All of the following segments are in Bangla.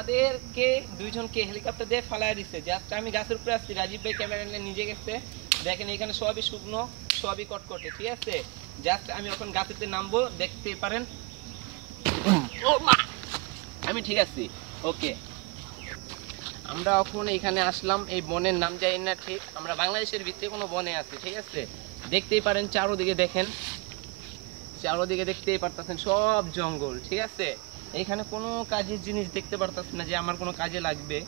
আমাদেরকে দুইজনকে হেলিকপ্টার দিয়ে ফালায় দিচ্ছে। জাস্ট আমি গাছের উপরে আসছি, রাজীব ভাই ক্যামেরা নিয়ে নিজে গেছে। দেখেন এখানে সবই শুকনো, সবই কটকটে, ঠিক আছে। জাস্ট আমি এখন গাছেতে নামবো, দেখতে পারেন। আমি ঠিক আছি, ওকে। আমরা এখন এখানে আসলাম, এই বনের নাম জানি না ঠিক, আমরা বাংলাদেশের ভিতরে কোনো বনে আছি, ঠিক আছে। দেখতেই পারেন চারোদিকে, দেখেন চারোদিকে দেখতেই পারতেছেন সব জঙ্গল, ঠিক আছে। এখানে কোনো কাজের জিনিস দেখতে পারতেছেন না যে আমার কোনো কাজে লাগবে।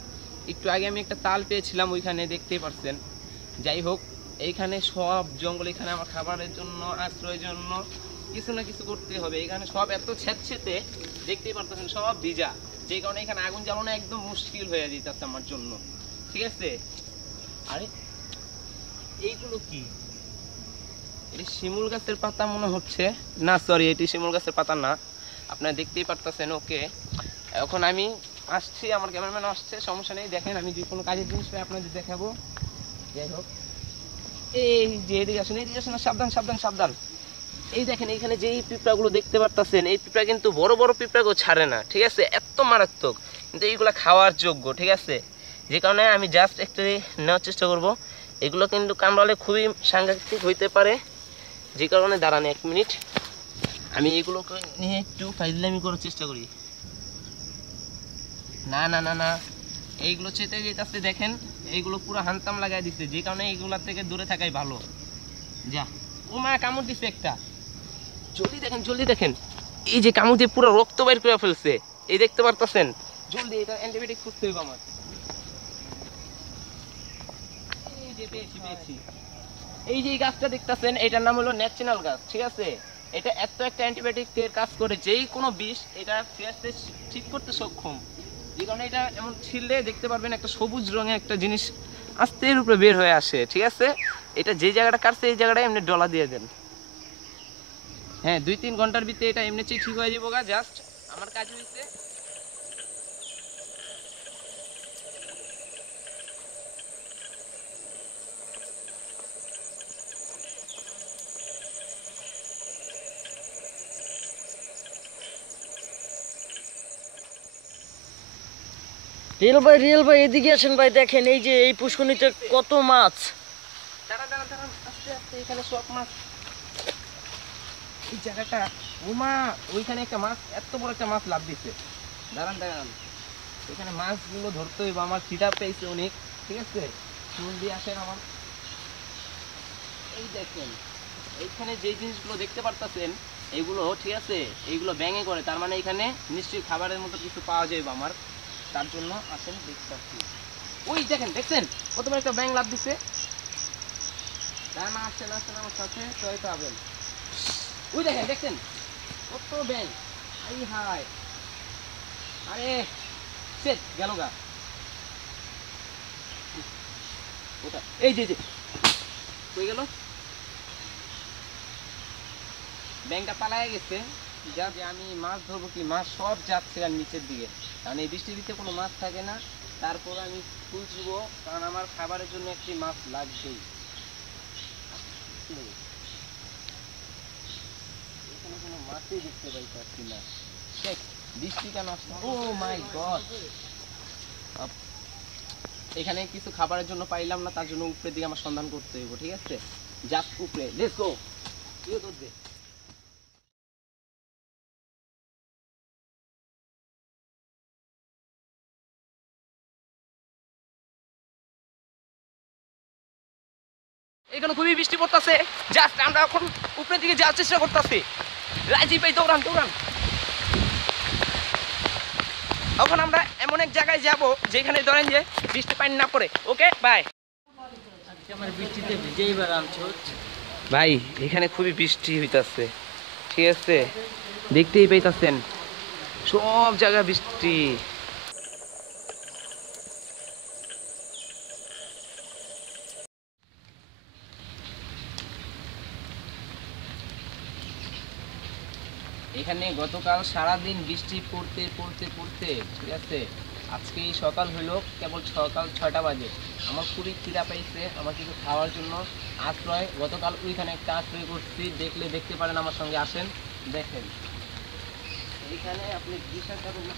একটু আগে আমি একটা তাল পেয়েছিলাম ওইখানে, দেখতেই পারছেন। যাই হোক, এইখানে সব জঙ্গল, এখানে আমার খাবারের জন্য, আশ্রয়ের জন্য কিছু না কিছু করতে হবে। এখানে সব এত ছেঁচেতে, দেখতেই পারতেছেন সব ভিজা, যে কারণে এখানে আগুন জ্বালানো একদম মুশকিল হয়ে যেতেছে আমার জন্য, ঠিক আছে। আরে এইগুলো কি? এটি শিমুল গাছের পাতা মনে হচ্ছে, না সরি, এটি শিমুল গাছের পাতা না, আপনারা দেখতেই পারতেছেন, ওকে। এখন আমি আসছি, আমার ক্যামেরাম্যান আসছে, সমস্যা নেই। দেখেন আমি যে কোনো কাজের জিনিস আপনাদের দেখাবো। যাই হোক, এই যে এদিকে আসেন, এদিকে আসেন, সাবধান সাবধান সাবধান। এই দেখেন এইখানে যে এই পিঁপড়াগুলো দেখতে পারতেছেন, এই পিঁপড়া কিন্তু বড় বড় পিঁপড়াগুলো ছাড়ে না, ঠিক আছে, এত মারাত্মক, কিন্তু এইগুলা খাওয়ার যোগ্য, ঠিক আছে। যে কারণে আমি জাস্ট একটু নেওয়ার চেষ্টা করব। এগুলো কিন্তু কামড়ালে খুবই সাংঘাতিক হইতে পারে, যে কারণে দাঁড়ান 1 মিনিট, আমি এগুলোকে নিয়ে একটু ফাইজলামি করার চেষ্টা করি। না না না না, এইগুলো চেতে যেতেছে, দেখেন এইগুলো পুরো হানতাম লাগাই দিচ্ছে, যে কারণে এইগুলোর থেকে দূরে থাকাই ভালো। যা, ও মা কামড় দিচ্ছে একটা, জলদি দেখেন জলদি দেখেন, এই যে কামড় দিয়ে পুরো রক্ত বাইর করে ফেলছে, এই দেখতে পারতেছেন। জলদি এটা অ্যান্টিবায়োটিক খুঁজতে হবে আমার। এই যে পেয়েছি পেয়েছি, এই যে গাছটা দেখতেছেন, এটার নাম হলো ন্যাচারাল গাছ, ঠিক আছে। এটা এত একটা অ্যান্টিবায়োটিক এর কাজ করে, যেই কোনো বিষ এটা ঠিক করতে সক্ষম, যে কারণে এটা এমন ছিললে দেখতে পারবেন একটা সবুজ রঙের একটা জিনিস আস্তে এর উপরে বের হয়ে আসে, ঠিক আছে। এটা যে জায়গাটা কাটছে এই জায়গাটায় এমনি ডলা দিয়ে দেন। হ্যাঁ, 2-3 ঘন্টার ভিতরে এটা এমনি ঠিক হয়ে যাবো গা। জাস্ট আমার কাজ হয়েছে। রিয়েল ভাই এদিকে আসেন ভাই, দেখেন এই যে এই পুষ্করিণীতে কত মাছ। দাঁড়ান দাঁড়ান দাঁড়ান, আস্তে আস্তে, এখানে সব মাছ, এই জায়গাটা, ওমা ওইখানে একটা মাছ, এত বড় একটা মাছ লাভ দিচ্ছে। দাঁড়ান দাঁড়ান, এখানে মাছগুলো ধরতে হইব, আমার খিদা পেয়েছে অনেক, ঠিক আছে। চুল দিয়ে আসেন আমার। এই দেখেন এইখানে যে জিনিসগুলো দেখতে পারতেছেন, এগুলো, ঠিক আছে, এইগুলো ব্যাঙে করে, তার মানে এখানে নিশ্চয়ই খাবারের মতো কিছু পাওয়া যাবে আমার, তার জন্য আসেন দেখতে পাচ্ছি। ওই দেখেন, দেখছেন কত বড় একটা ব্যাঙ লাভ দিচ্ছে। দাঁড়ান, আসেন আসেন আমার সাথে, সবাই পাবেন। ওই দেখেন, দেখছেন কত ব্যাঙ, আই হাই, আরে সেট গেল গা। ওটা এই যে কই গেল, ব্যাংকটা পালায় গেছে। যা যে আমি মাছ ধরবো, কি মাছ সব যাচ্ছে আর নিচের দিকে, কারণ এই বৃষ্টির দিতে কোনো মাছ থাকে না। তারপর আমি খুঁজবো, কারণ আমার খাবারের জন্য একটি মাছ লাগবেই। এখানে কোনো মাছই দেখতে পাইছি না, বৃষ্টি কেন আসছে, ও মাই গড। এখানে কিছু খাবারের জন্য পাইলাম না, তার জন্য উপরের দিকে আমার সন্ধান করতে হইব, ঠিক আছে। জাস্ট উপরে, লেটস গো। ইয়ে তো দে, এখানে খুবই বৃষ্টি পড়তেছে। জাস্ট আমরা এখন উপরের দিকে যাওয়ার চেষ্টা করতেছি। রাজীব ভাই দৌড়ান দৌড়ান। এখন আমরা এমন এক জায়গায় যাব যেখানে ধরেন যে বৃষ্টি পানি না পড়ে, ওকে বাই। আমার বৃষ্টিতে ভিজেই বেড়াচ্ছ ভাই, এখানে খুবই বৃষ্টি হইতাছে, ঠিক আছে, দেখতেই পাইতাছেন সব জায়গায় বৃষ্টি। এখানে গতকাল সারাদিন বৃষ্টি পড়তে পড়তে পড়তে, ঠিক আছে, আজকে এই সকাল হলো, কেবল সকাল 6টা বাজে। আমার খুবই খিদা পাইছে, আমার কিছু খাওয়ার জন্য আশ্রয়, গতকাল ওইখানে একটা আশ্রয় করছি, দেখলে দেখতে পারেন, আমার সঙ্গে আসেন, দেখেন এইখানে আপনি বিশ্বাস করুন না,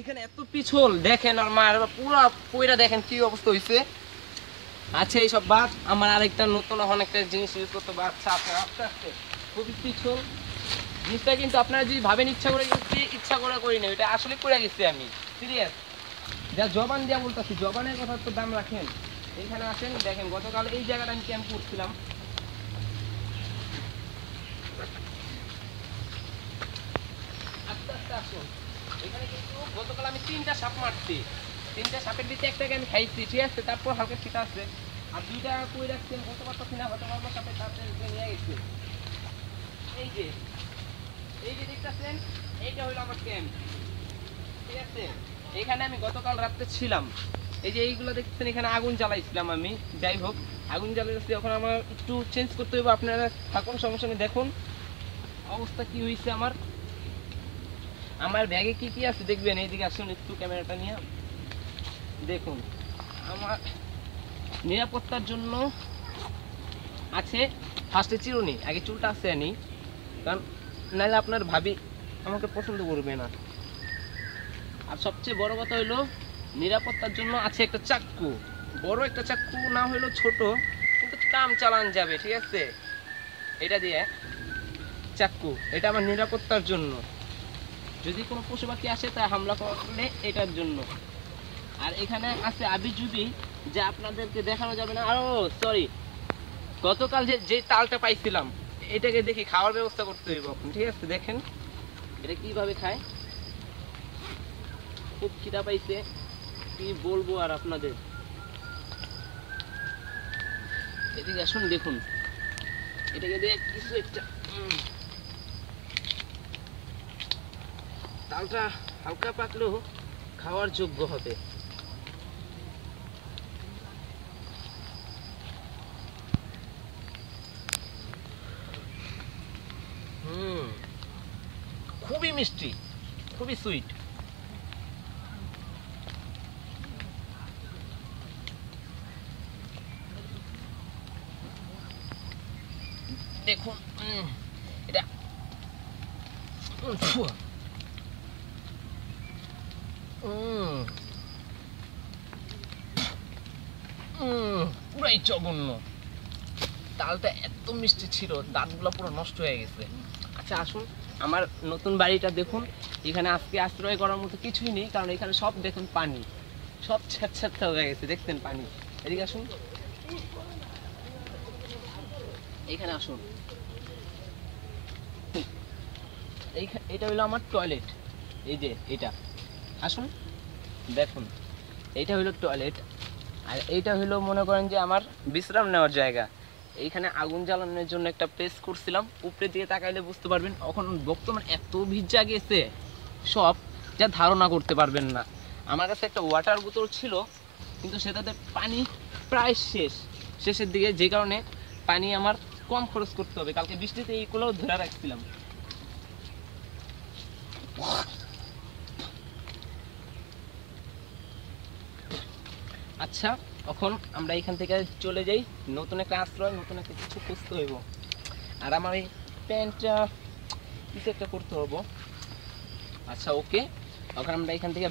এখানে এত পিছল দেখেন, আর মার পুরো পয়রা দেখেন কি অবস্থা হইছে। আচ্ছা এইসব বাদ, আমার আরেকটা নতুন এখন একটা জিনিস ইউজ করতে বাচ্চা আছে আস্তে আস্তে খুবই পিছল জিনিসটা, কিন্তু আপনারা যদি ভাবেন ইচ্ছা করে গেছি, ইচ্ছা করে করি না, এটা আসলে করে গেছি আমি সিরিয়াস, যা জবান দিয়া বলতেছি, জবানের কথা তো দাম রাখেন। এইখানে আসেন দেখেন, গতকাল এই জায়গাটা আমি ক্যাম্প করছিলাম। আস্তে আস্তে আসুন, এখানে কিন্তু গতকাল আমি 3টা সাপ মারছি, 3টা সাপের ভিতরে একটাকে আমি খাইছি, ঠিক আছে, তারপর হালকা শীত আছে, আর 2টা কই রাখছেন হতে পারতেছি না, হতে পারবো সাপে তাড়াতাড়ি নিয়ে গেছে। এই যে দেখতেছেন, এইটা হলো আমার ক্যাম্প, ঠিক আছে। এখানে আমি গতকাল রাতে ছিলাম, এই যে এইগুলো দেখতেছেন, এখানে আগুন জ্বালাইছিলাম আমি। যাই হোক, আগুন জ্বালাইছি, এখন আমার একটু চেঞ্জ করতে হবে, আপনারা থাকুন, সমস্যা নেই। দেখুন অবস্থা কি হয়েছে আমার, আমার ব্যাগে কি কি আছে দেখবেন। এইদিকে আসুন একটু, ক্যামেরাটা নিয়ে দেখুন। আমার নিরাপত্তার জন্য আছে ফার্স্টে চিরুনি, আগে চুলটা আছে আনি, কারণ নাহলে আপনার ভাবি আমাকে পছন্দ করবে না। আর সবচেয়ে বড় কথা হইলো নিরাপত্তার জন্য আছে একটা চাক্কু, বড় একটা চাক্কু না হইলো ছোট, কিন্তু কাম চালান যাবে, ঠিক আছে। এটা দিয়ে চাক্কু, এটা আমার নিরাপত্তার জন্য, যদি কোনো পশু পাখি আসে তা হামলা করলে এটার জন্য। আর এখানে আছে আবিজুবি, যা আপনাদেরকে দেখানো যাবে না। আরো সরি, গতকাল যে তালটা পাইছিলাম, এটাকে দেখি খাওয়ার ব্যবস্থা করতে হইব এখন, ঠিক আছে। দেখেন এটা কিভাবে খায়, খুব খিদা পাইছে, কি বলবো আর আপনাদের। এদিকে আসুন দেখুন, এটাকে দিয়ে কিছু একটা তালটা হালকা পাকলেও খাওয়ার যোগ্য হবে। খুবই মিষ্টি, খুবই সুইট। দেখুন এটা পুরাই জঘন্য। তালটা এত মিষ্টি ছিল, দাঁতগুলো পুরো নষ্ট হয়ে গেছে। আচ্ছা আসুন, আমার নতুন বাড়িটা দেখুন, এখানে আজকে আশ্রয় করার মতো কিছুই নেই, কারণ এখানে সব দেখুন পানি, সব ছ্যাঁচ্ছা হয়ে গেছে, দেখছেন পানি। এদিকে আসুন, এইখানে আসুন, এটা হলো আমার টয়লেট, এই যে এটা, আসুন দেখুন, এইটা হলো টয়লেট, আর এইটা হলো মনে করেন যে আমার বিশ্রাম নেওয়ার জায়গা। এইখানে আগুন জ্বালানোর জন্য একটা প্লেস করছিলাম, উপরে দিয়ে তাকাইলে বুঝতে পারবেন। এখন বর্তমান এত ভিজা গেছে সব, যা ধারণা করতে পারবেন না। আমার কাছে একটা ওয়াটার বোতল ছিল, কিন্তু সেটাতে পানি প্রায় শেষের দিকে, যে কারণে পানি আমার কম খরচ করতে হবে। কালকে বৃষ্টিতে এইগুলোও ধরে রাখছিলাম। আচ্ছা এখন আমরা এখান থেকে চলে যাই, নতুন একটা আশ্রয়, নতুন একটা কিছু খুঁজতে হইব। আর আমার এই প্যান্টটা কিছু একটা করতে হবো। আচ্ছা ওকে, এখন আমরা এখান থেকে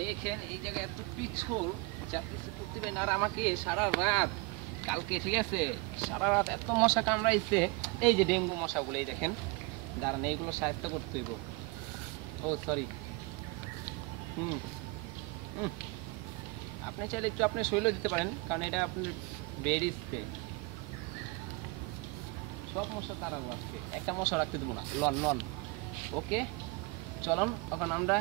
দেখেন এই জায়গায় এত পিছল, যা কিছু করতে পারেন। আর আমাকে সারা রাত কালকে, ঠিক আছে, সারা রাত এত মশা কামড়াইছে, এই যে ডেঙ্গু মশাগুলো, এই দেখেন, দাঁড়ান এইগুলো সাহায্য করতে হইব। ও সরি, আপনি চাইলে একটু আপনি শৈল দিতে পারেন, কারণ এটা আপনার বেরি স্প্রে, সব মশা তাড়াবো আজকে, একটা মশা রাখতে দেবো না। লন লন ওকে, চলুন এখন আমরা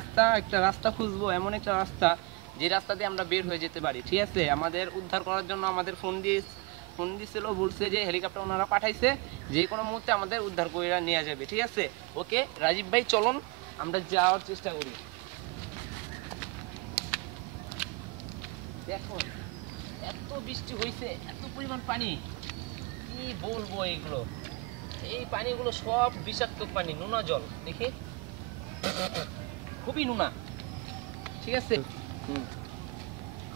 একটা রাস্তা খুঁজবো, এমন একটা রাস্তা যে রাস্তা দিয়ে আমরা বের হয়ে যেতে পারি, ঠিক আছে। আমাদের উদ্ধার করার জন্য আমাদের ফোন দিয়েছিল, বলছে যে হেলিকপ্টার ওনারা পাঠাইছে, যে কোনো মুহূর্তে আমাদের উদ্ধার করে নিয়ে যাবে, ঠিক আছে। ওকে রাজীব ভাই, চলুন আমরা যাওয়ার চেষ্টা করি। দেখুন এত বৃষ্টি হয়েছে, এত পরিমাণ পানি, কি বলবো এগুলো, এই পানিগুলো সব বিষাক্ত পানি, নোনা জল, দেখি খুবই নোনা। ঠিক আছে।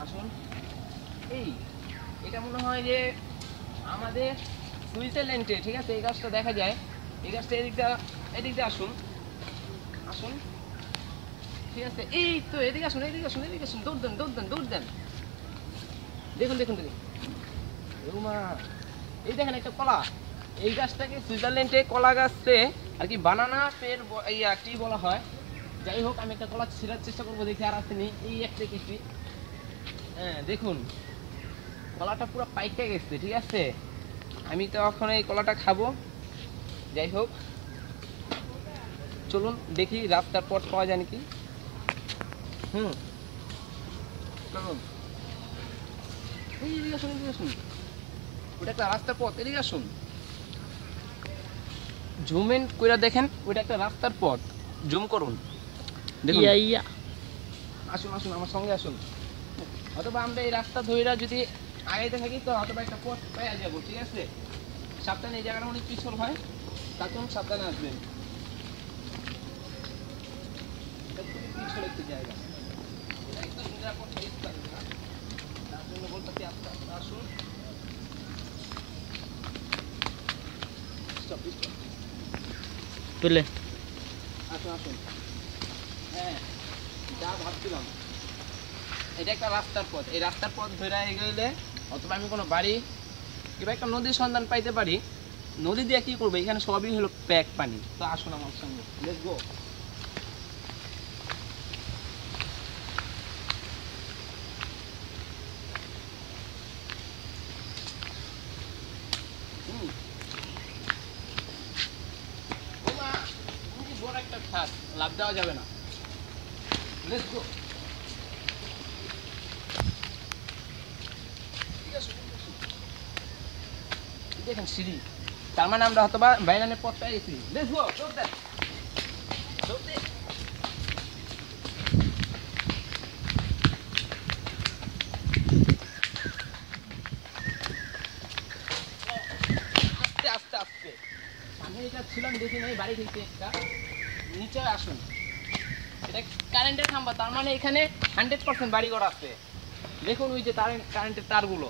আসুন, এই এটা মনে হয় যে আমাদের সুইজারল্যান্ডে, ঠিক আছে, এই গাছটা দেখা যায়। এই গাছটা এদিকটা আসুন, আসুন, ঠিক আছে। এই তো এদিকে আসুন, এদিকে আসুন, এদিকে আসুন, দৌড় দেন, দৌড় দেন, দৌড় দেন। দেখুন দেখুন দেখুন, রুমা, এই দেখেন একটা কলা। এই গাছটাকে সুইজারল্যান্ডে কলা গাছতে আর কি বানানা পের কি বলা হয়। যাই হোক, আমি একটা কলা ছিঁড়ার চেষ্টা করবো, দেখি আর আসেনি। এই একটা কেজি, হ্যাঁ দেখুন কলাটা পুরো পাইকে গেছে, ঠিক আছে। আমি তো এখন এই কলাটা খাবো। যাই হোক, চলুন দেখি রাস্তার পথ পাওয়া যায় নাকি। চলুন, এদিকে আসুন, এদিকে আসুন, ওটা একটা রাস্তার পথ, এদিকে আসুন। জুম ইন করে দেখেন, ওইটা একটা রাস্তার পথ। জুম করুন, দেখুন। ইয়া ইয়া আসুন আসুন, আমার সঙ্গে আসুন। অথবা আমরা এই রাস্তা ধরে যদি আগাইতে থাকি তো অথবা একটা পথ পেয়ে যাবো, ঠিক আছে। সাবধানে, এই জায়গাটা অনেক পিছল হয়, তখন সাবধানে আসবেন। এটা খুবই পিছল একটি জায়গা, এটা একদম নিরাপদ স্থান না, তার জন্য বলতেছি আস্তে আস্তে আসুন। স্টপ স্টপ, পেলে আসুন আসুন। হ্যাঁ, যা ভাবছিলাম, এটা একটা রাস্তার পথ। এই রাস্তার পথ ধরে এগোলে অথবা আমি কোনো বাড়ি কিংবা একটা নদীর সন্ধান পাইতে পারি। নদী দিয়ে কি করবো, এখানে সবই হলো প্যাক পানি। তো আসুন আমার সঙ্গে, লেটস গো। বড় একটা খাত, লাভ দেওয়া যাবে না। Let's go. দেখেন সিঁড়ি, তার মানে আমরা হয়তো বা বাইরানের পথ পেয়ে গেছি। লেটস গো, দৌড় দেন, দৌড় দে। আস্তে আস্তে আস্তে, সামনে এটা ছিলাম দেখি নাই, বাড়ি থেকে একটা নিচে আসুন। এটা কারেন্টের খাম্বা, তার মানে এখানে 100% বাড়ি ঘর আছে। দেখুন ওই যে কারেন্টের তারগুলো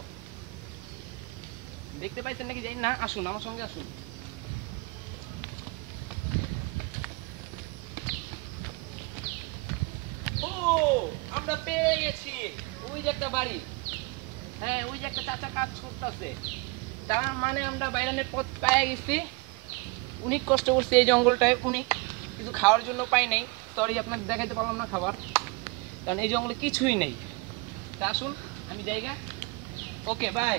দেখতে পাইছেন নাকি জানি না। আসুন আমার সঙ্গে আসুন। ও, আমরা পেয়ে গেছি। ওই যে একটা বাড়ি, হ্যাঁ ওই যে একটা চাচা কাজ করতেছে। তার মানে আমরা বাইরানের পথ পেয়ে গেছি। অনেক কষ্ট করছে এই জঙ্গলটায়, অনেক কিছু খাওয়ার জন্য পাই নাই। সরি, আপনাকে দেখাইতে পারলাম না খাবার, কারণ এই জঙ্গলে কিছুই নেই। তা আসুন, আমি জায়গা, ওকে বাই।